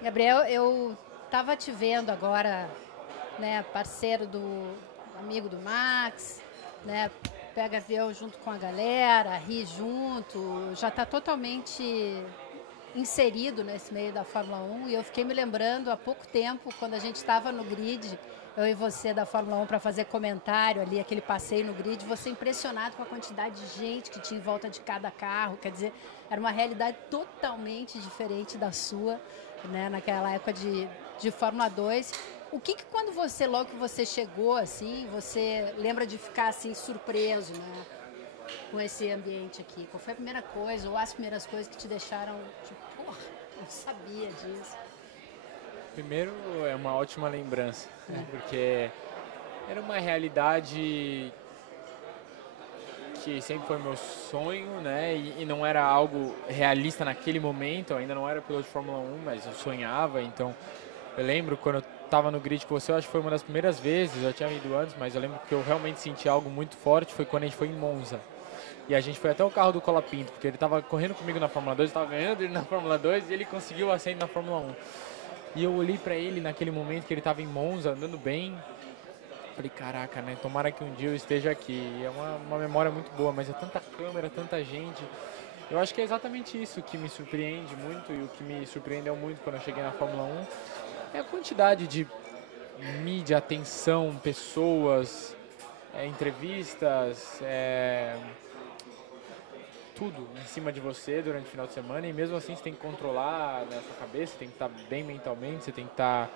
Gabriel, eu estava te vendo agora, né, parceiro do amigo do Max, né, pega avião junto com a galera, ri junto, já está totalmente inserido nesse meio da Fórmula 1 e eu fiquei me lembrando há pouco tempo, quando a gente estava no grid, eu e você da Fórmula 1 para fazer comentário ali, aquele passeio no grid, você impressionado com a quantidade de gente que tinha em volta de cada carro, quer dizer, era uma realidade totalmente diferente da sua, né, naquela época de Fórmula 2. O que quando você, logo que você chegou, assim, você lembra de ficar assim surpreso, né, com esse ambiente aqui? Qual foi a primeira coisa ou as primeiras coisas que te deixaram, tipo, porra, eu sabia disso? Primeiro, é uma ótima lembrança, porque era uma realidade que sempre foi meu sonho, né? E não era algo realista naquele momento, eu ainda não era piloto de Fórmula 1, mas eu sonhava. Então, eu lembro quando eu estava no grid com você, eu acho que foi uma das primeiras vezes, eu já tinha ido antes, mas eu lembro que eu realmente senti algo muito forte, foi quando a gente foi em Monza. E a gente foi até o carro do Colapinto, porque ele estava correndo comigo na Fórmula 2, eu estava ganhando ele na Fórmula 2 e ele conseguiu o assento na Fórmula 1. E eu olhei para ele naquele momento que ele estava em Monza, andando bem. Falei, caraca, né? Tomara que um dia eu esteja aqui. E é uma memória muito boa, mas é tanta câmera, tanta gente. Eu acho que é exatamente isso que me surpreende muito e o que me surpreendeu muito quando eu cheguei na Fórmula 1 é a quantidade de mídia, atenção, pessoas, entrevistas, tudo em cima de você durante o final de semana e mesmo assim você tem que controlar, né, a sua cabeça, você tem que estar bem mentalmente, você tem que estar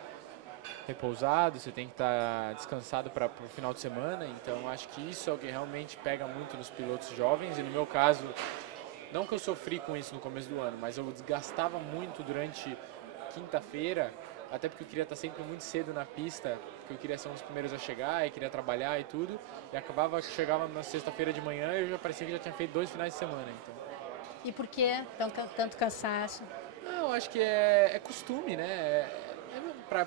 repousado, você tem que estar descansado para o final de semana. Então acho que isso é o que realmente pega muito nos pilotos jovens e no meu caso, não que eu sofri com isso no começo do ano, mas eu desgastava muito durante quinta-feira, até porque eu queria estar sempre muito cedo na pista, porque eu queria ser um dos primeiros a chegar e queria trabalhar e tudo, e acabava que chegava na sexta-feira de manhã e eu já parecia que já tinha feito 2 finais de semana. Então E por que tanto cansaço? não, acho que é costume, né? Pra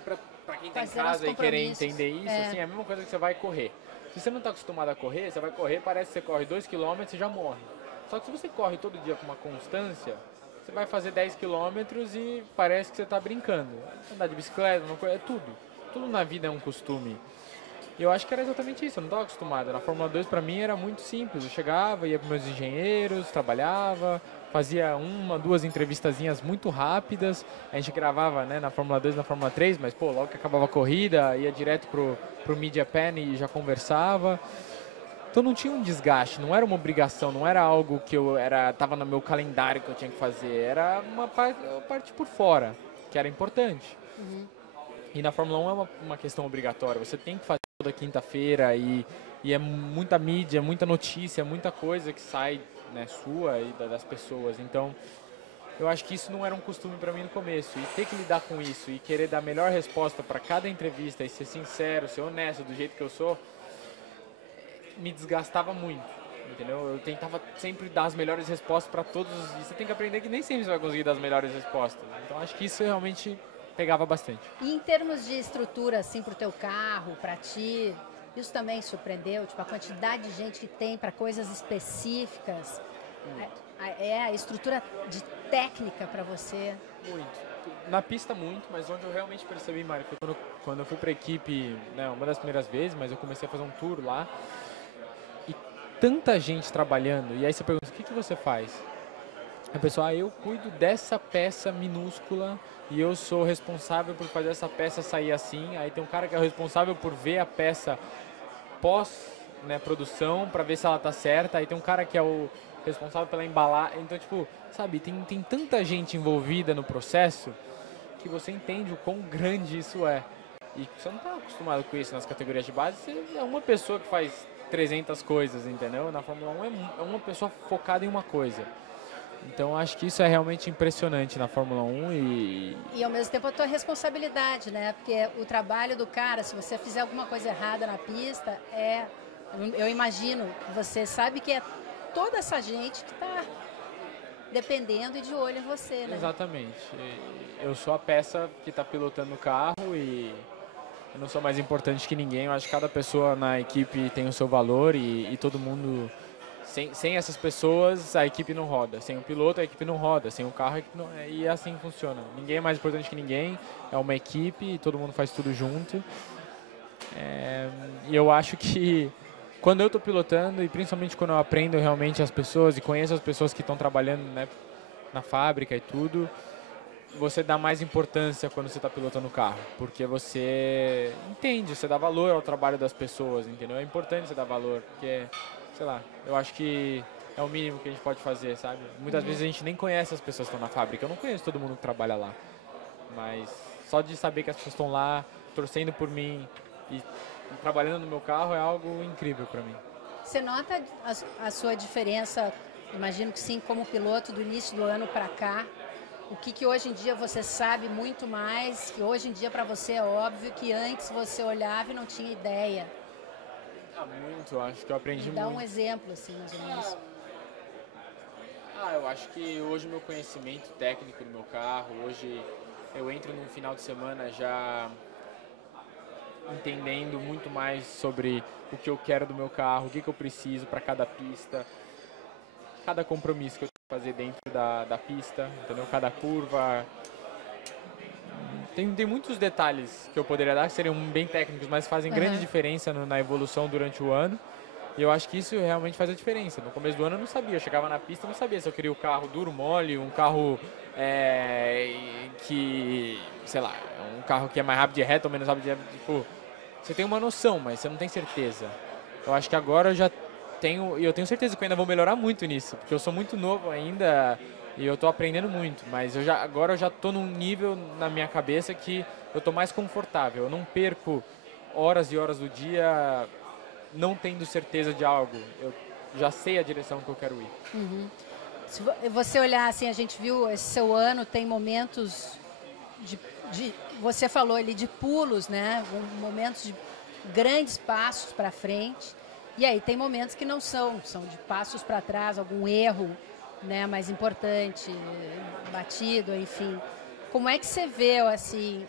quem tá em Quais eram os casa e querer compromissos? entender isso, assim, é a mesma coisa que você vai correr. Se você não tá acostumado a correr, você vai correr, parece que você corre 2 km e já morre. Só que se você corre todo dia com uma constância, você vai fazer 10 km e parece que você tá brincando. Andar de bicicleta, é tudo. Tudo na vida é um costume. E eu acho que era exatamente isso, eu não estava acostumado. Na Fórmula 2 para mim era muito simples. Eu chegava, ia para meus engenheiros, trabalhava, fazia uma, duas entrevistazinhas muito rápidas. A gente gravava, né, na Fórmula 2, na Fórmula 3, mas pô, logo que acabava a corrida, ia direto pro Media Pen e já conversava. Então não tinha um desgaste, não era uma obrigação, não era algo que tava no meu calendário que eu tinha que fazer, era uma parte por fora, que era importante. E na Fórmula 1 é uma questão obrigatória. Você tem que fazer toda quinta-feira e é muita mídia, muita notícia, muita coisa que sai, né, sua e das pessoas. Então, eu acho que isso não era um costume para mim no começo. E ter que lidar com isso e querer dar a melhor resposta para cada entrevista e ser sincero, ser honesto do jeito que eu sou, me desgastava muito. Entendeu? Eu tentava sempre dar as melhores respostas para todos. E você tem que aprender que nem sempre você vai conseguir dar as melhores respostas. Então, acho que isso realmente pegava bastante. E em termos de estrutura, assim, para o teu carro, para ti, isso também surpreendeu? Tipo, a quantidade de gente que tem para coisas específicas. A estrutura de técnica para você. Muito. Na pista muito, mas onde eu realmente percebi, Mário, foi quando eu fui para a equipe, né, uma das primeiras vezes, mas eu comecei a fazer um tour lá e tanta gente trabalhando. E aí você pergunta, o que você faz? A pessoa, eu cuido dessa peça minúscula e eu sou responsável por fazer essa peça sair assim. Aí tem um cara que é o responsável por ver a peça pós, né, produção para ver se ela tá certa. Aí tem um cara que é o responsável pela embalagem. Então, tipo, sabe, tem tanta gente envolvida no processo que você entende o quão grande isso é. E você não tá acostumado com isso nas categorias de base, você é uma pessoa que faz 300 coisas, entendeu? Na Fórmula 1 é uma pessoa focada em uma coisa. Então acho que isso é realmente impressionante na Fórmula 1 E ao mesmo tempo a tua responsabilidade, né? Porque o trabalho do cara, se você fizer alguma coisa errada na pista, eu imagino, você sabe que é toda essa gente que está dependendo e de olho em você, né? exatamente. Eu sou a peça que está pilotando o carro e eu não sou mais importante que ninguém. Eu acho que cada pessoa na equipe tem o seu valor e todo mundo Sem essas pessoas, a equipe não roda. Sem o piloto, a equipe não roda. Sem o carro, a equipe não... E assim funciona. Ninguém é mais importante que ninguém. É uma equipe e todo mundo faz tudo junto. E eu acho que quando eu estou pilotando, e principalmente quando eu aprendo realmente as pessoas e conheço as pessoas que estão trabalhando, né, na fábrica e tudo, você dá mais importância quando você está pilotando o carro, porque você entende, você dá valor ao trabalho das pessoas, entendeu? É importante você dar valor, porque, sei lá, eu acho que é o mínimo que a gente pode fazer, sabe? Muitas vezes a gente nem conhece as pessoas que estão na fábrica, eu não conheço todo mundo que trabalha lá, mas só de saber que as pessoas estão lá, torcendo por mim e trabalhando no meu carro é algo incrível para mim. Você nota a sua diferença, imagino que sim, como piloto do início do ano para cá? O que hoje em dia você sabe muito mais, que hoje em dia para você é óbvio, que antes você olhava e não tinha ideia? Muito, acho que eu aprendi muito. Dá um exemplo, assim, mais ou menos. Eu acho que hoje o meu conhecimento técnico do meu carro, hoje eu entro num final de semana já entendendo muito mais sobre o que eu quero do meu carro, o que eu preciso para cada pista, cada compromisso que eu tenho que fazer dentro da pista, entendeu? Cada curva. Tem muitos detalhes que eu poderia dar que seriam bem técnicos, mas fazem grande diferença na evolução durante o ano. E eu acho que isso realmente faz a diferença. No começo do ano eu não sabia, eu chegava na pista e não sabia se eu queria o carro duro, mole, um carro que, sei lá, um carro que é mais rápido de reta ou menos rápido de reta. Tipo, você tem uma noção, mas você não tem certeza. Eu acho que agora eu já tenho, e eu tenho certeza que eu ainda vou melhorar muito nisso, porque eu sou muito novo ainda e eu estou aprendendo muito, mas agora eu já estou num nível na minha cabeça que eu estou mais confortável. Eu não perco horas e horas do dia não tendo certeza de algo. Eu já sei a direção que eu quero ir. Uhum. Se você olhar assim, a gente viu esse seu ano, tem momentos você falou ali de pulos, né? Momentos de grandes passos para frente. E aí tem momentos que não são de passos para trás, algum erro, né, mais importante, batido, enfim. Como é que você vê, assim,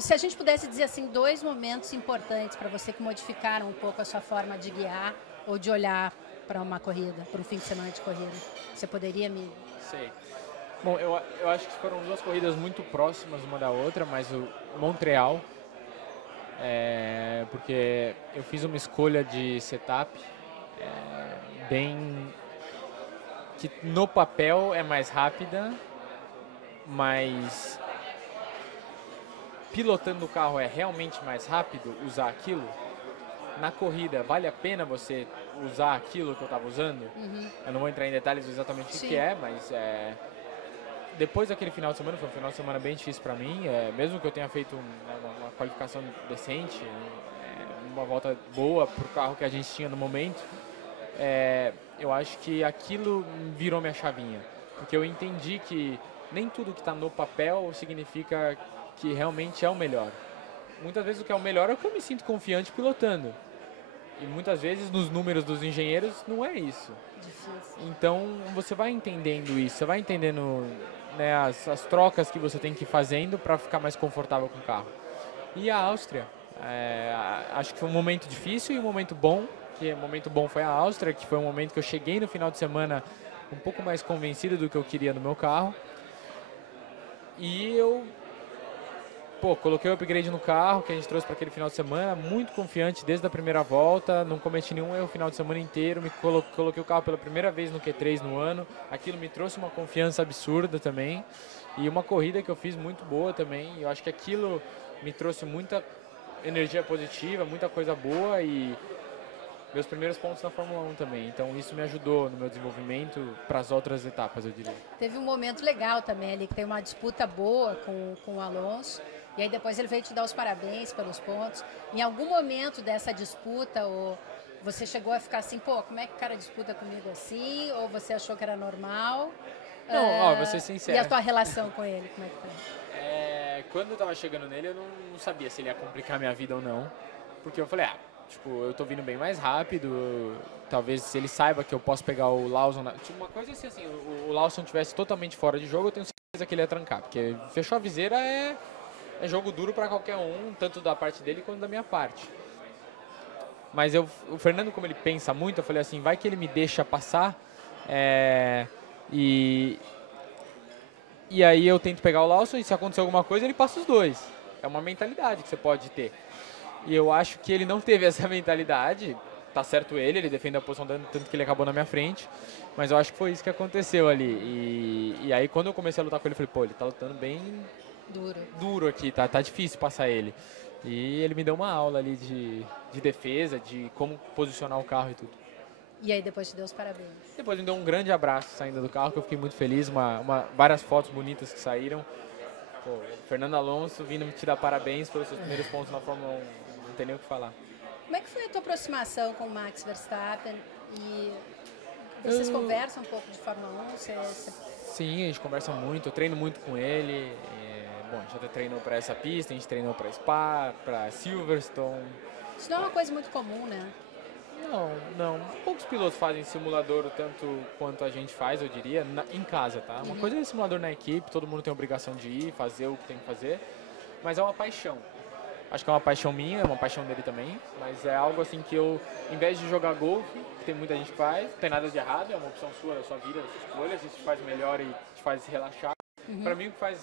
se a gente pudesse dizer assim, 2 momentos importantes para você que modificaram um pouco a sua forma de guiar ou de olhar para uma corrida, para um fim de semana de corrida, você poderia me... Sei. Bom, eu acho que foram 2 corridas muito próximas uma da outra, mas o Montreal, porque eu fiz uma escolha de setup bem... que no papel é mais rápida, mas pilotando o carro é realmente mais rápido usar aquilo. Na corrida, vale a pena você usar aquilo que eu estava usando? Uhum. Eu não vou entrar em detalhes exatamente o que é, mas depois daquele final de semana, foi um final de semana bem difícil para mim, mesmo que eu tenha feito uma qualificação decente, uma volta boa para o carro que a gente tinha no momento, eu acho que aquilo virou minha chavinha, porque eu entendi que nem tudo que está no papel significa que realmente é o melhor. Muitas vezes o que é o melhor é o que eu me sinto confiante pilotando. E muitas vezes nos números dos engenheiros não é isso. Difícil. Então você vai entendendo isso, você vai entendendo, né, as trocas que você tem que ir fazendo para ficar mais confortável com o carro. E a Áustria, acho que foi um momento difícil e um momento bom, que o momento bom foi a Áustria, que foi um momento que eu cheguei no final de semana um pouco mais convencido do que eu queria no meu carro. E eu coloquei o upgrade no carro que a gente trouxe para aquele final de semana, muito confiante desde a primeira volta, não cometi nenhum erro o final de semana inteiro, coloquei o carro pela primeira vez no Q3 no ano, aquilo me trouxe uma confiança absurda também, e uma corrida que eu fiz muito boa também, eu acho que aquilo me trouxe muita energia positiva, muita coisa boa e meus primeiros pontos na Fórmula 1 também, então isso me ajudou no meu desenvolvimento para as outras etapas, eu diria. Teve um momento legal também ali, que tem uma disputa boa com o Alonso, e aí depois ele veio te dar os parabéns pelos pontos. Em algum momento dessa disputa, você chegou a ficar assim, como é que o cara disputa comigo assim? Ou você achou que era normal? Não, vou ser sincero. E a tua relação com ele, como é que tá? Quando eu tava chegando nele, eu não sabia se ele ia complicar minha vida ou não. Porque eu falei, eu tô vindo bem mais rápido, talvez se ele saiba que eu posso pegar o Lawson... Uma coisa é assim, o Lawson estivesse totalmente fora de jogo, eu tenho certeza que ele ia trancar. Porque fechou a viseira é jogo duro para qualquer um, tanto da parte dele quanto da minha parte. Mas o Fernando, como ele pensa muito, eu falei assim, vai que ele me deixa passar e aí eu tento pegar o Lawson e se acontecer alguma coisa, ele passa os dois. É uma mentalidade que você pode ter. E eu acho que ele não teve essa mentalidade. Tá certo ele defende a posição tanto que ele acabou na minha frente. Mas eu acho que foi isso que aconteceu ali. E aí quando eu comecei a lutar com ele, eu falei, pô, ele tá lutando bem duro aqui, tá difícil passar ele. E ele me deu uma aula ali de defesa, de como posicionar o carro e tudo. E aí depois te deu os parabéns. Depois me deu um grande abraço saindo do carro, que eu fiquei muito feliz, várias fotos bonitas que saíram. Pô, Fernando Alonso vindo me te dar parabéns pelos seus primeiros pontos na Fórmula 1, não tem nem o que falar. Como é que foi a tua aproximação com o Max Verstappen? E vocês conversam um pouco de Fórmula 1? Sim, a gente conversa muito, eu treino muito com ele. Bom, a gente até treinou para essa pista, a gente treinou para Spa, para Silverstone. Isso não é uma coisa muito comum, né? Não. Poucos pilotos fazem simulador tanto quanto a gente faz, eu diria, em casa, tá? Uma coisa é simulador na equipe, todo mundo tem a obrigação de ir, fazer o que tem que fazer, mas é uma paixão. Acho que é uma paixão minha, é uma paixão dele também, mas é algo assim que eu, em vez de jogar golfe, que tem muita gente que faz, não tem nada de errado, é uma opção sua, da sua vida, das suas escolhas, isso te faz melhor e te faz relaxar. Pra mim, o que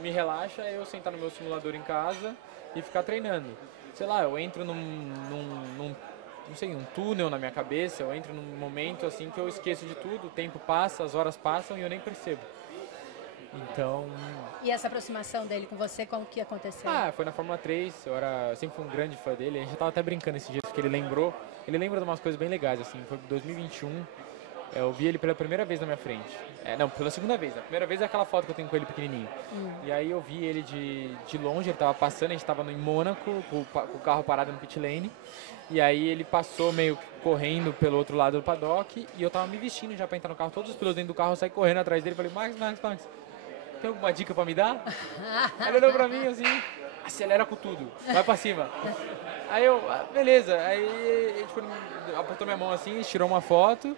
me relaxa é eu sentar no meu simulador em casa e ficar treinando. Sei lá, eu entro num túnel na minha cabeça, eu entro num momento assim que eu esqueço de tudo, o tempo passa, as horas passam e eu nem percebo. Então... E essa aproximação dele com você, como que aconteceu? Foi na Fórmula 3, eu sempre fui um grande fã dele, a gente já tava até brincando esse dia, porque ele lembra de umas coisas bem legais, assim, foi em 2021, eu vi ele pela primeira vez na minha frente. Pela segunda vez. A primeira vez é aquela foto que eu tenho com ele pequenininho. E aí eu vi ele de longe, ele tava passando, a gente tava em Mônaco, com o carro parado no pit lane. E aí ele passou meio correndo pelo outro lado do paddock e eu tava me vestindo já pra entrar no carro. Todos os pilotos dentro do carro, eu saí correndo atrás dele e falei, Max, tem alguma dica pra me dar? Ele olhou pra mim assim, acelera com tudo, vai pra cima. Aí eu, beleza. Aí ele apertou minha mão assim, tirou uma foto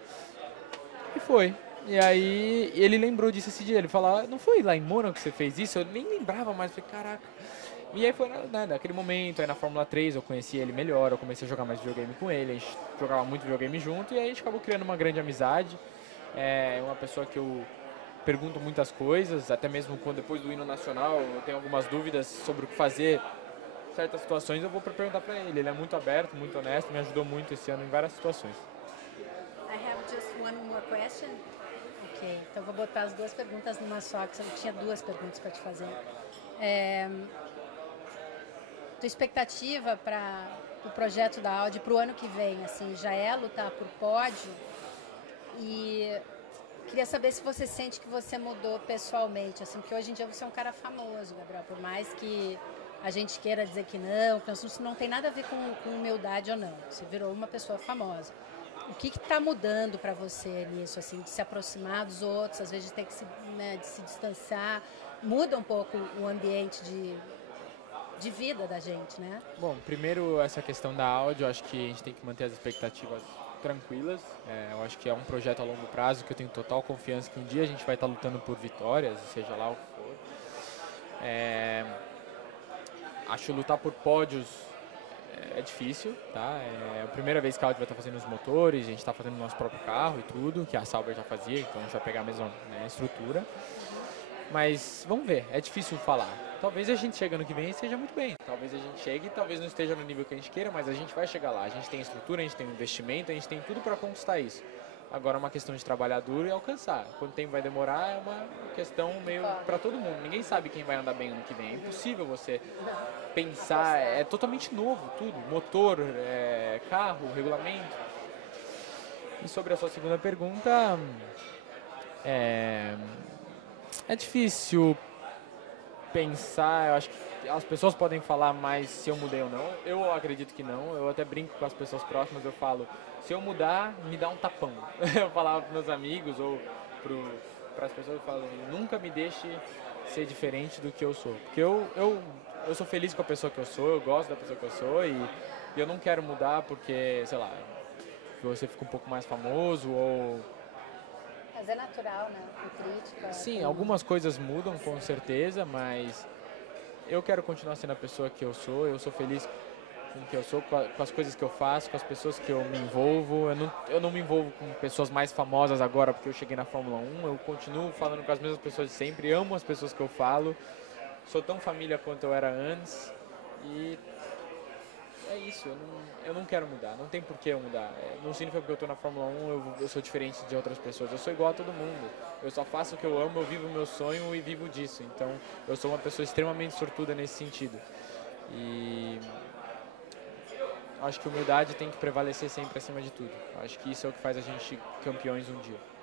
e foi. E aí ele lembrou disso esse dia, ele falou, não foi lá em Mônaco que você fez isso? Eu nem lembrava mais, falei, caraca. E aí foi naquele momento, aí na Fórmula 3 eu conheci ele melhor, eu comecei a jogar mais videogame com ele, a gente jogava muito videogame junto e aí a gente acabou criando uma grande amizade. É uma pessoa que eu pergunto muitas coisas, até mesmo depois do hino nacional eu tenho algumas dúvidas sobre o que fazer em certas situações, eu vou perguntar para ele. Ele é muito aberto, muito honesto, me ajudou muito esse ano em várias situações. I have just one more question. Ok, então vou botar as duas perguntas numa só, que eu tinha duas perguntas para te fazer. Tua expectativa para o projeto da Audi para o ano que vem, assim, já é lutar por pódio? E queria saber se você sente que você mudou pessoalmente, assim, porque hoje em dia você é um cara famoso, Gabriel, por mais que a gente queira dizer que isso não tem nada a ver com humildade ou não. Você virou uma pessoa famosa. O que está mudando para você nisso, assim, de se aproximar dos outros, às vezes de ter que de se distanciar? Muda um pouco o ambiente de vida da gente, né? Bom, primeiro essa questão da Audi, eu acho que a gente tem que manter as expectativas tranquilas. Eu acho que é um projeto a longo prazo que eu tenho total confiança que um dia a gente vai estar lutando por vitórias, seja lá o que for. Acho lutar por pódios é difícil, tá? É a primeira vez que a Audi vai estar fazendo os motores, a gente está fazendo o nosso próprio carro e tudo, que a Sauber já fazia, então a gente vai pegar a mesma estrutura. Mas vamos ver, é difícil falar. Talvez a gente chegue ano que vem e esteja muito bem. Talvez a gente chegue, talvez não esteja no nível que a gente queira, mas a gente vai chegar lá. A gente tem estrutura, a gente tem investimento, a gente tem tudo para conquistar isso. Agora é uma questão de trabalhar duro e alcançar. Quanto tempo vai demorar é uma questão meio para todo mundo. Ninguém sabe quem vai andar bem ano que vem. É impossível você pensar, é totalmente novo tudo. Motor, carro, regulamento. E sobre a sua segunda pergunta, é difícil pensar, eu acho que as pessoas podem falar mais se eu mudei ou não. Eu acredito que não, eu até brinco com as pessoas próximas, eu falo, se eu mudar, me dá um tapão. Eu falava para meus amigos ou para as pessoas, eu falo, nunca me deixe ser diferente do que eu sou. Porque eu sou feliz com a pessoa que eu sou, eu gosto da pessoa que eu sou e eu não quero mudar porque, sei lá, você fica um pouco mais famoso ou... Mas é natural, né? Com crítica. Sim, algumas coisas mudam com certeza, mas eu quero continuar sendo a pessoa que eu sou feliz com o que eu sou, com as coisas que eu faço, com as pessoas que eu me envolvo. Eu não me envolvo com pessoas mais famosas agora porque eu cheguei na Fórmula 1. Eu continuo falando com as mesmas pessoas de sempre, amo as pessoas que eu falo. Sou tão família quanto eu era antes. E é isso, eu não quero mudar, não tem por que eu mudar. Não significa porque eu estou na Fórmula 1 eu sou diferente de outras pessoas, eu sou igual a todo mundo. Eu só faço o que eu amo, eu vivo o meu sonho e vivo disso. Então eu sou uma pessoa extremamente sortuda nesse sentido. E acho que a humildade tem que prevalecer sempre acima de tudo. Acho que isso é o que faz a gente campeões um dia.